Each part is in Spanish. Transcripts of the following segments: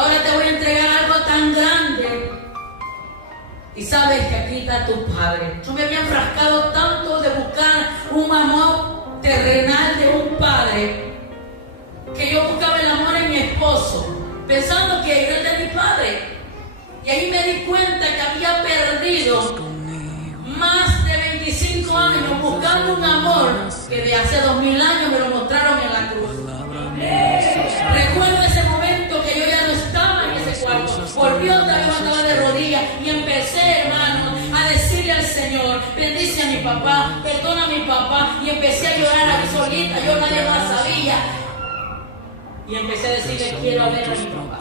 ahora te voy a entregar algo tan grande. Y sabes que aquí está tu padre. Yo me había enfrascado tanto de buscar un amor terrenal de un padre, que yo buscaba el amor en mi esposo, pensando que era el de mi padre. Y ahí me di cuenta que había perdido más de 25 años buscando un amor que de hace 2000 años me lo mostraron en la cruz. Recuerdo ese momento que yo ya no estaba en ese cuarto. Volví otra vez, estaba de rodillas y empecé, hermano, a decirle al Señor: bendice a mi papá, perdona a mi papá. Y empecé a llorar a mí solita, yo nadie más sabía. Y empecé a decirle: quiero ver a mi papá,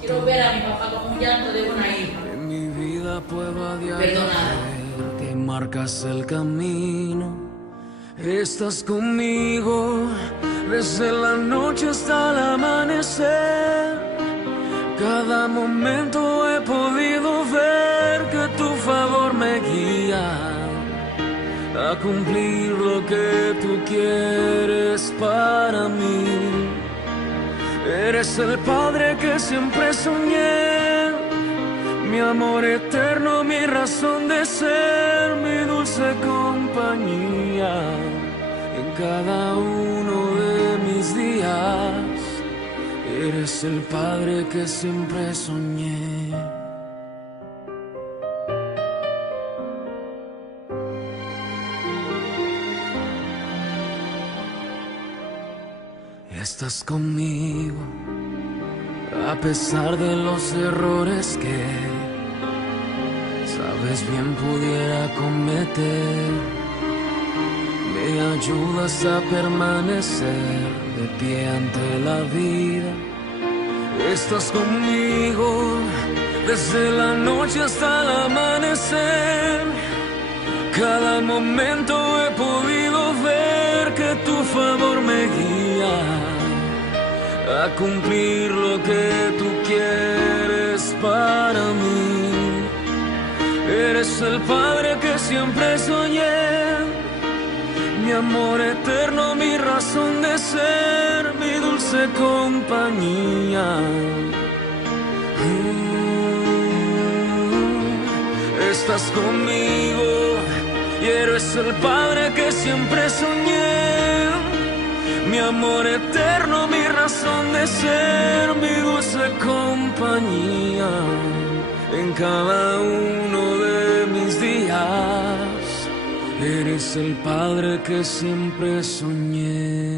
quiero ver a mi papá con un llanto de una hija. En mi vida puedo a diario Perdonada. ver que marcas el camino. Estás conmigo desde la noche hasta el amanecer. Cada momento he podido ver que tu favor me guía a cumplir lo que tú quieres para mí. Eres el padre que siempre soñé, mi amor eterno, mi razón de ser, mi dulce compañía en cada uno de mis días. Eres el padre que siempre soñé. Estás conmigo a pesar de los errores que sabes bien pudiera cometer. Me ayudas a permanecer de pie ante la vida. Estás conmigo desde la noche hasta el amanecer. Cada momento he podido ver que tu favor me guía a cumplir lo que tú quieres para mí. Eres el padre que siempre soñé, mi amor eterno, mi razón de ser, mi dulce compañía. Estás conmigo y eres el padre que siempre soñé, mi amor eterno, mi razón de ser, mi dulce compañía en cada uno de mis días. Eres el padre que siempre soñé.